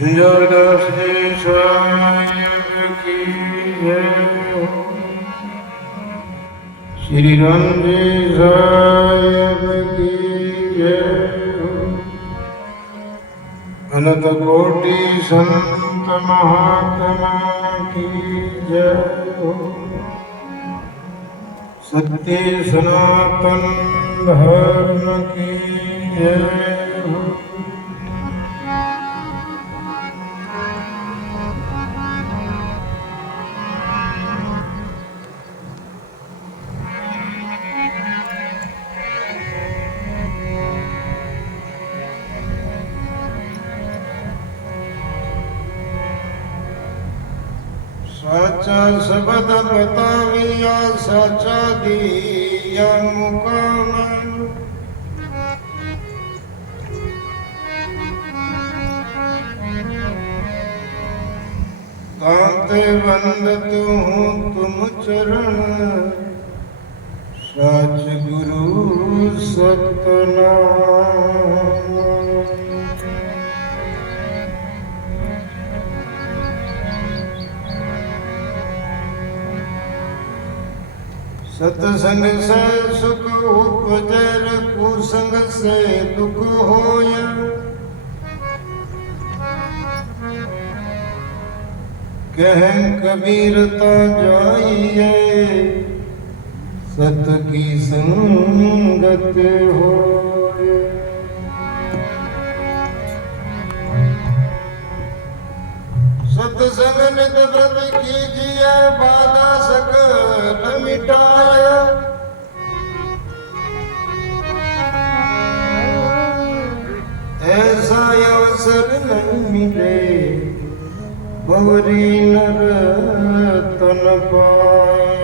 जोरदास जी साहिब की जय। श्री राम जी साहिब की जय। अनंत कोटि संत महात्मा की जय हो। सत्य सनातन धर्म की जय हो। साचा शब्द बताविया साचा दिया मुकाम। ताते वंदत हूँ तुम चरण साच गुरु सतनाम। सत्संग से सुख उपजर कुसंग से दुख होय। कह कबीरता जाइए सत की संगत होय। सत्संग नित व्रत कीजिए बाधा सकल मिटाया। ऐसा अवसर नहीं मिले बहुरी नर तन पाए।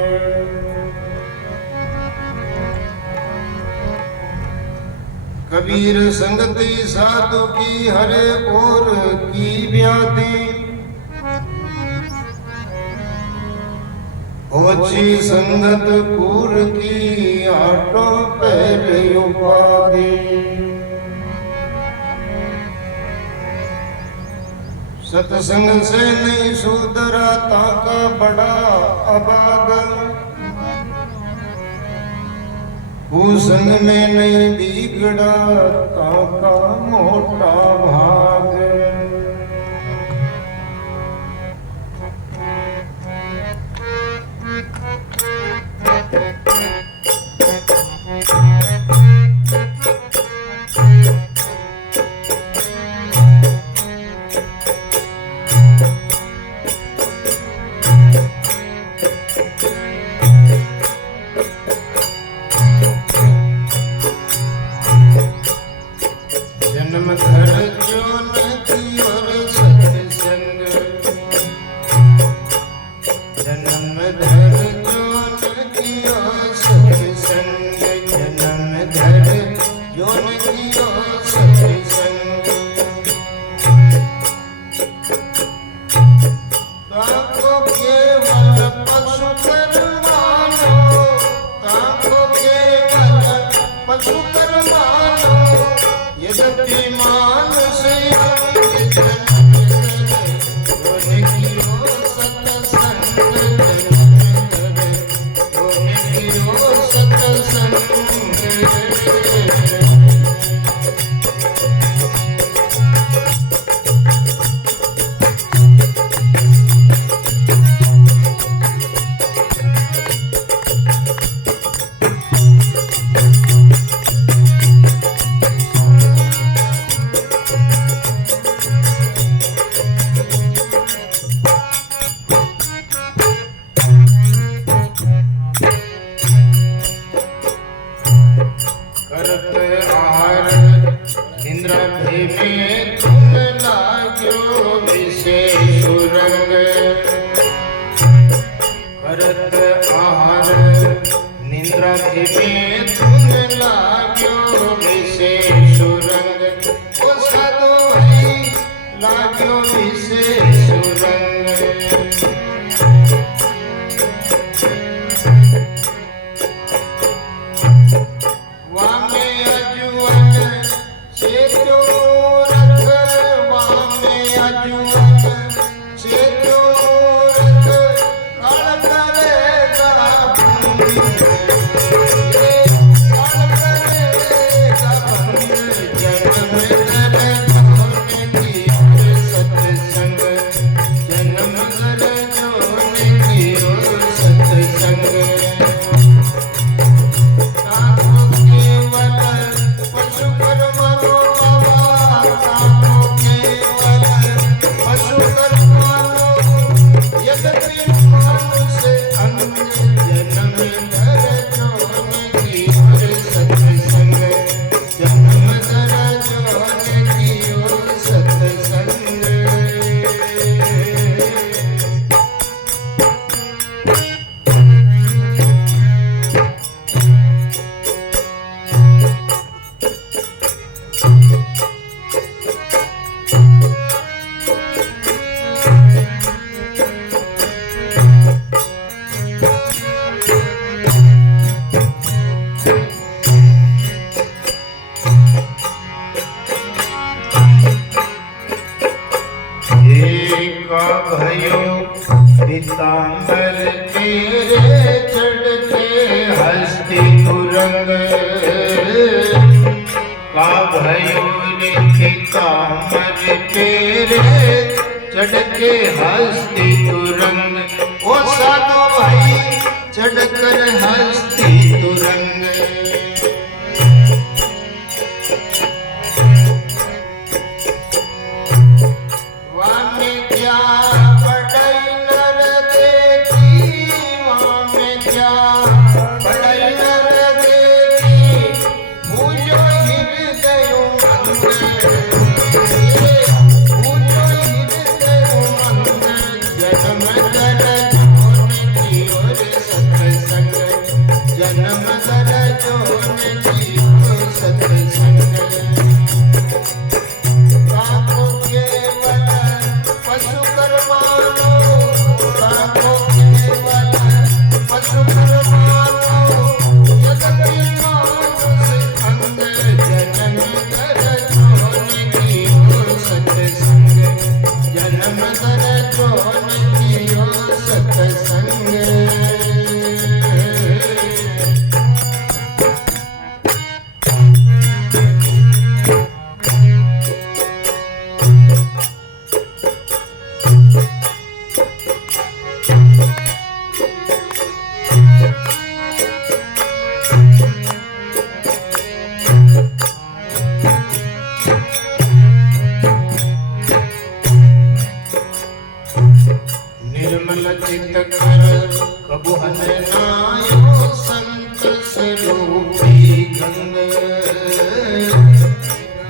कबीर संगति साधु की हरे और की व्याधि। ओछी संगत कूर की आटो पैर उपाधि। सत्संग से नहीं सुधरा ताका बड़ा अभागन। कुसंग में नहीं बिगड़ा ताका मोटा भाग। जन्म धर जो नदी और सत्संग। जन्म धर जो नदी और सत्संग। जन्म धर जो नदी और सत्संग। ताको केवल पशु कर मानो। ताको केवल पशु कर मानो। यद्यपि मानस में तुम लाग्यो विशेष रंग। करत आहार निद्रा में तुम लाग्यो विशेष रंग। ओ साधो भाई लाग्यो विशेष रंग। वामे अजुवन से जो रख वामे पीतांबर तेरे चढ़ते हस्ती तुरंग का भयोरे पीतांबर तेरे चढ़के हस्ती तुरंग ओ साधु भाई चढ़कर हस्ती तुरंग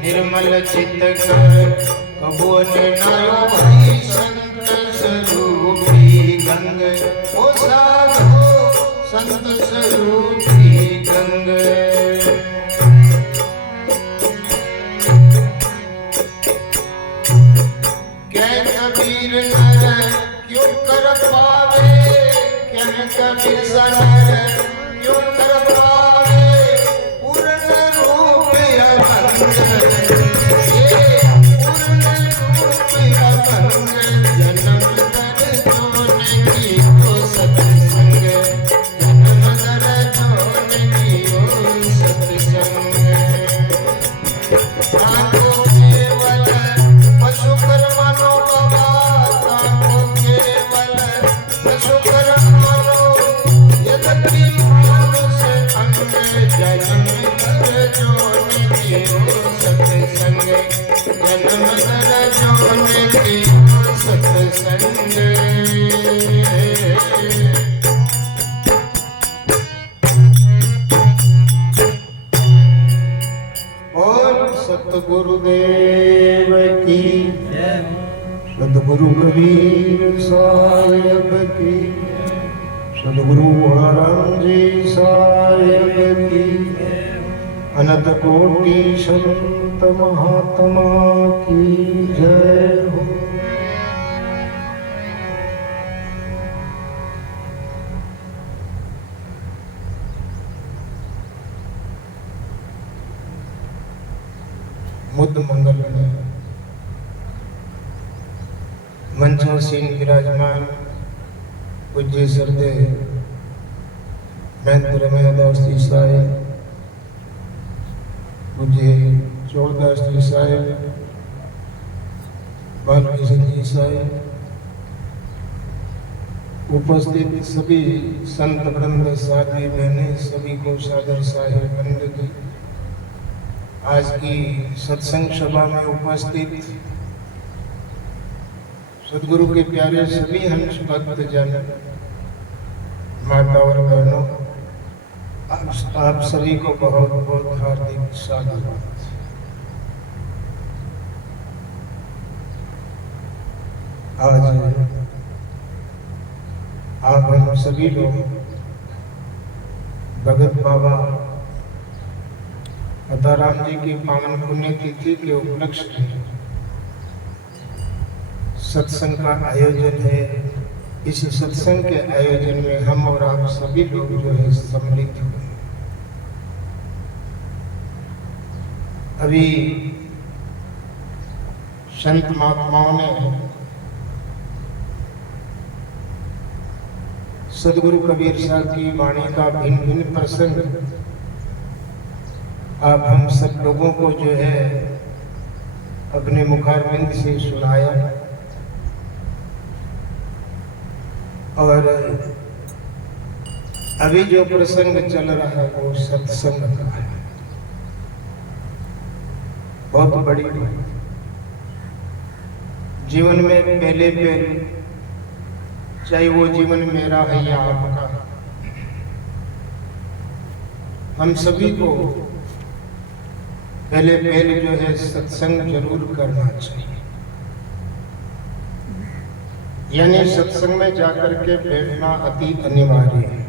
निर्मल चित्त कर कबो नायो भाई संत स्वरूपी गंग ओ साधो संत स्वरूपी गंग क्या कबीर नर क्यों कर पावे क्या कबीर नर क्यों कर पावे पूर्ण रूप सतगुरुदेव की सतगुरु कबीर साहिब की सतगुरु आनंद जी साहिब की अनंत कोटि संत महात्मा की जय हो। मुद मंगल मंचासीन विराजमान पूज्य श्रद्धे महेंद्र महदास जी साहेब, पूज्य चौरदास जी साहेब, बालकिशन जी साहेब, उपस्थित सभी संत वृंद, साथी बहने, सभी को सादर साहेब बंदगी। आज की सत्संग सभा में उपस्थित सदगुरु के प्यारे सभी हंस भक्त जन, माता और बहनों, आप सभी को बहुत बहुत हार्दिक साधुवाद। आज आप हम सभी लोग भगत बाबा अताराम जी की पावन पुण्य तिथि के उपलक्ष्य में सत्संग का आयोजन है। इस सत्संग के आयोजन में हम और आप सभी लोग जो है सम्मिलित हुए। अभी संत महात्माओं ने सदगुरु कबीर साहब की वाणी का भिन्न भिन्न प्रसंग आप हम सब लोगों को जो है अपने मुखारविंद से सुनाया। और अभी जो प्रसंग चल रहा है वो सत्संग का है। बहुत बड़ी जीवन में पहले पहले, चाहे वो जीवन मेरा है या आपका, हम सभी को पहले पहले जो है सत्संग जरूर करना चाहिए। यानी सत्संग में जाकर के बैठना अति अनिवार्य है।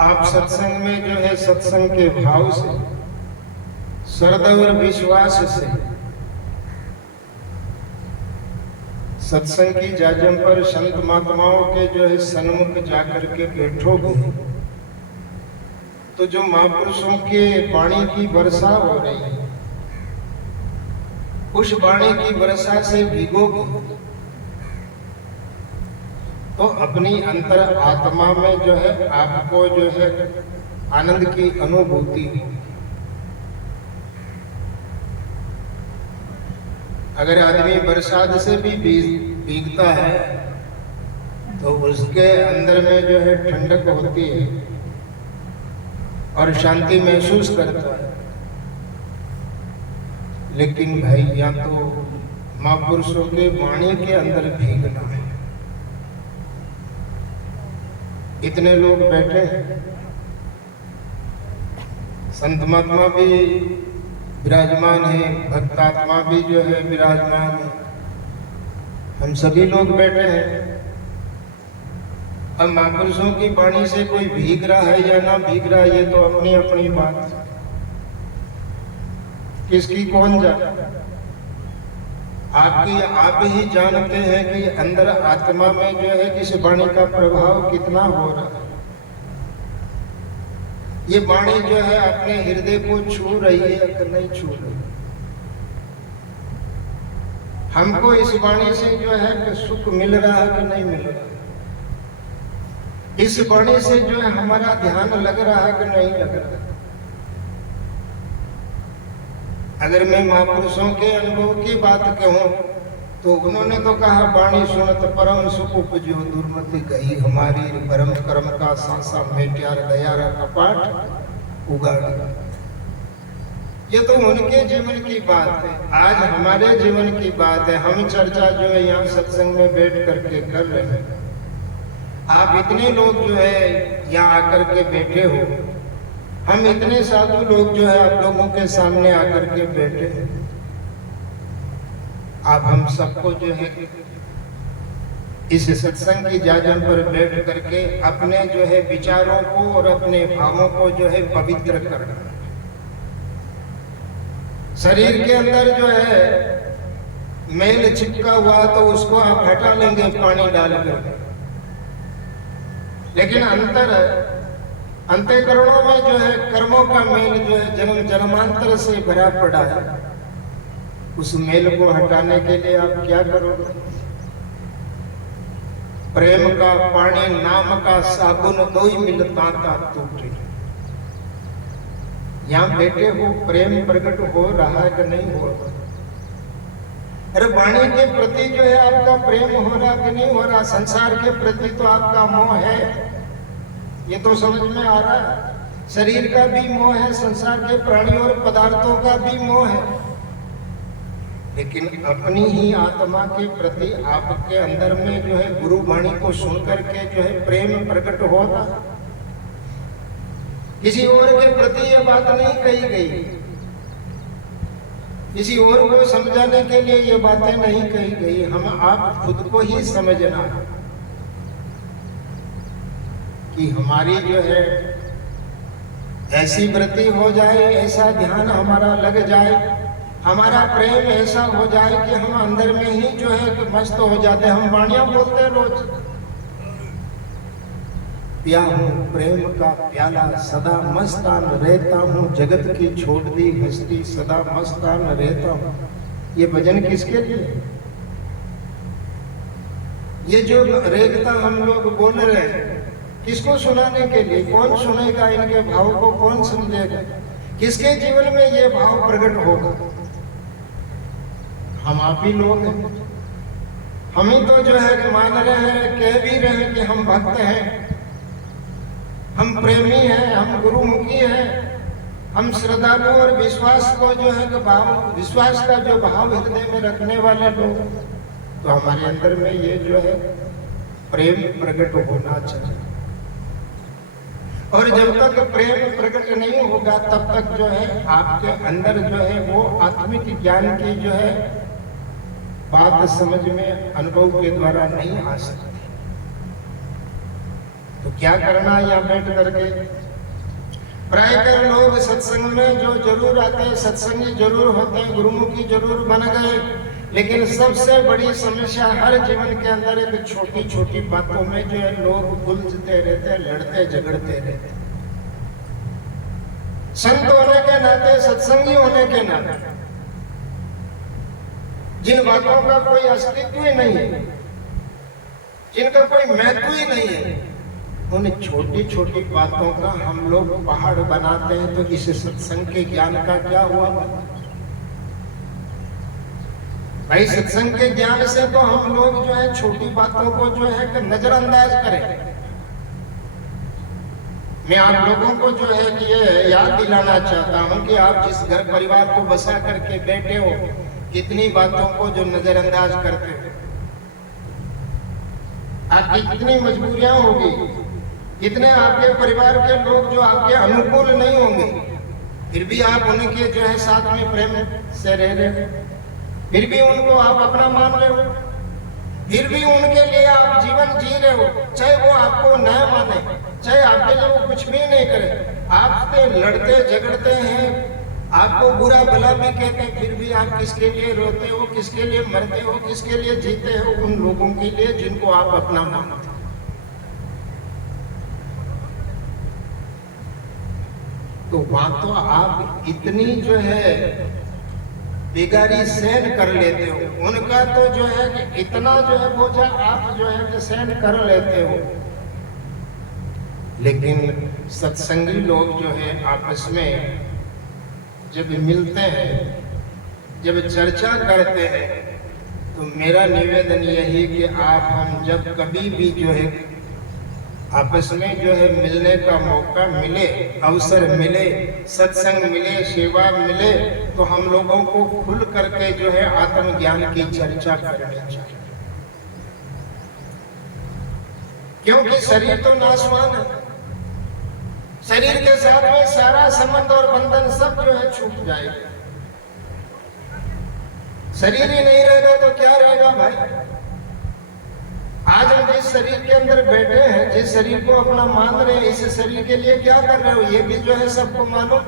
आप सत्संग में जो है सत्संग के भाव से, श्रद्धा और विश्वास से सत्संग की जाजम पर संत महात्माओं के जो है सन्मुख जाकर के बैठोगे तो जो महापुरुषों के वाणी की वर्षा हो रही है, उस वाणी की वर्षा से भीगोगे तो अपनी अंतर आत्मा में जो है आपको जो है आनंद की अनुभूति होगी। अगर आदमी बरसात से भी भीगता है तो उसके अंदर में जो है ठंडक होती है और शांति महसूस करता है। लेकिन भाई या तो महापुरुषों के वाणी के अंदर भीगना है। इतने लोग बैठे हैं, संत महात्मा भी विराजमान है, भक्तात्मा भी जो है विराजमान है, हम सभी लोग बैठे हैं। अब महापुरुषों की वाणी से कोई भीग रहा है या ना भीग रहा है, ये तो अपनी अपनी बात, किसकी कौन जाने। आपकी आप ही जानते हैं कि अंदर आत्मा में जो है किस वाणी का प्रभाव कितना हो रहा है। ये वाणी जो है अपने हृदय को छू रही है या नहीं छू रही। हमको इस वाणी से जो है कि सुख मिल रहा है कि नहीं मिल रहा। इस वाणी से जो है हमारा ध्यान लग रहा है कि नहीं लग रहा। अगर मैं महापुरुषों के अनुभव की बात कहूं तो उन्होंने तो कहा, वाणी सुनत परम सुख उपजो दुर्मति गई हमारी, परम कर्म का सांसा में प्यार दया कपाट उगाड़। ये तो उनके जीवन की बात है, आज हमारे जीवन की बात है। हम चर्चा जो है यहाँ सत्संग में बैठ करके कर रहे हैं। आप इतने लोग जो है यहाँ आकर के बैठे हो, हम इतने साधु लोग जो है आप लोगों के सामने आकर के बैठे हैं। आप हम सबको जो है इस सत्संग की जाजम पर बैठ करके अपने जो है विचारों को और अपने भावों को जो है पवित्र करना। शरीर के अंदर जो है मैल चिपका हुआ तो उसको आप हटा लेंगे पानी डालकर, लेकिन अंतःकरणों में जो है कर्मों का मैल जो है जन्म जन्मांतर से भरा पड़ा है। उस मेल को हटाने के लिए आप क्या करोगे? प्रेम का पानी नाम का साबुन दो ही मिलता था टूटे। यहाँ बैठे हो, प्रेम प्रकट हो रहा है कि नहीं हो रहा? अरे वाणी के प्रति जो है आपका प्रेम हो रहा कि नहीं हो रहा? संसार के प्रति तो आपका मोह है, ये तो समझ में आ रहा है। शरीर का भी मोह है, संसार के प्राणियों और पदार्थों का भी मोह है, लेकिन अपनी ही आत्मा के प्रति आपके अंदर में जो है गुरु वाणी को सुन करके जो है प्रेम प्रकट हो रहा। किसी और के प्रति ये बात नहीं कही गई, किसी और को समझाने के लिए ये बातें नहीं कही गई, हम आप खुद को ही समझना कि हमारी जो है ऐसी वृत्ति हो जाए, ऐसा ध्यान हमारा लग जाए, हमारा प्रेम ऐसा हो जाए कि हम अंदर में ही जो है मस्त हो जाते। हम वाणियां बोलते हैं रोज, पिया हूँ प्रेम का प्याला सदा मस्तान रहता हूँ, जगत की छोड़ दी हस्ती सदा मस्तान रहता हूँ। ये भजन किसके लिए? ये जो रेखता हम लोग बोल रहे हैं किसको सुनाने के लिए? कौन सुनेगा इनके भाव को? कौन समझेगा? किसके जीवन में ये भाव प्रकट होगा? हम आप ही लोग हैं। हम ही तो जो है मान रहे हैं, कह भी रहे हैं कि हम भक्त हैं, हम प्रेमी हैं, हम गुरुमुखी हैं, हम श्रद्धालु और विश्वास को जो है भाव, विश्वास का जो भाव हृदय में रखने वाले लोग, तो हमारे अंदर में ये जो है प्रेम प्रकट होना चाहिए। और जब तक प्रेम प्रकट नहीं होगा तब तक जो है आपके अंदर जो है वो आत्मिक ज्ञान की जो है बात समझ में अनुभव के द्वारा नहीं आ सकती। तो क्या करना है यहाँ बैठ करके? प्रायकर लोग सत्संग में जो जरूर आते हैं, सत्संगी जरूर होते हैं, गुरुमुखी जरूर बन गए, लेकिन सबसे बड़ी समस्या हर जीवन के अंदर एक छोटी छोटी बातों में जो है लोग उलझते रहते हैं, लड़ते झगड़ते रहते हैं। संत होने के नाते, सत्संगी होने के नाते जिन बातों का कोई अस्तित्व ही नहीं है, जिनका कोई महत्व ही नहीं है, उन छोटी छोटी बातों का हम लोग पहाड़ बनाते हैं। तो इस सत्संग के ज्ञान का क्या हुआ? भाई सत्संग के ज्ञान से तो हम लोग जो है छोटी बातों को जो है नजरअंदाज करें। मैं आप लोगों को जो है कि ये याद दिलाना चाहता हूं कि आप जिस घर परिवार को बसा करके बैठे हो, कितनी बातों को जो नजरअंदाज करते हो, आपकी कितनी मजबूरियां होगी, कितने आपके परिवार के लोग जो आपके अनुकूल नहीं होंगे, फिर भी आप उनके जो है साथ में प्रेम से रह रहे हो, फिर भी उनको आप अपना मान रहे हो, फिर भी उनके लिए आप जीवन जी रहे हो, चाहे वो आपको न माने, चाहे आपके लिए वो कुछ भी नहीं करे, आपसे लड़ते झगड़ते हैं, आपको बुरा भला भी कहते हैं, फिर भी आप किसके लिए रोते हो, किसके लिए मरते हो, किसके लिए जीते हो? उन लोगों के लिए जिनको आप अपना मानते हो। तो वहां तो आप इतनी जो है बिगाड़ी सहन कर लेते हो, उनका तो जो है कि इतना जो है बोझा आप जो है कि सहन कर लेते हो। लेकिन सत्संगी लोग जो है आपस में जब मिलते हैं, जब चर्चा करते हैं, तो मेरा निवेदन यही कि आप हम जब कभी भी जो है आपस में जो है मिलने का मौका मिले, अवसर मिले, सत्संग मिले, सेवा मिले, तो हम लोगों को खुल करके जो है आत्मज्ञान की चर्चा करनी चाहिए। क्योंकि शरीर तो नाशवान है, शरीर के साथ में सारा संबंध और बंधन सब जो है छूट जाएगा। शरीर ही नहीं रहेगा तो क्या रहेगा भाई? आज हम जिस शरीर के अंदर बैठे हैं, जिस शरीर को अपना मान रहे हैं, इस शरीर के लिए क्या कर रहे हो ये भी जो है सबको मालूम।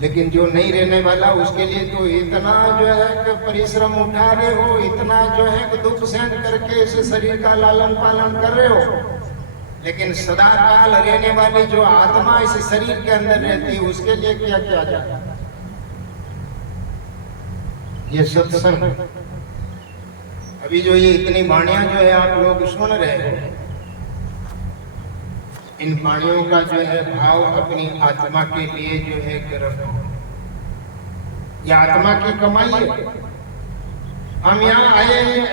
लेकिन जो नहीं रहने वाला उसके लिए तो इतना जो है कि परिश्रम उठा रहे हो, इतना जो है कि दुख सहन करके इस शरीर का लालन पालन कर रहे हो। लेकिन सदा काल रहने वाली जो आत्मा इस शरीर के अंदर रहती है, उसके लिए क्या किया जाए? ये सत्संग, अभी जो ये इतनी वाणियां जो है आप लोग सुन रहे हो, इन वाणियों का जो है भाव अपनी आत्मा के लिए जो है कि रखो। ये आत्मा की कमाई है। हम यहाँ आए हैं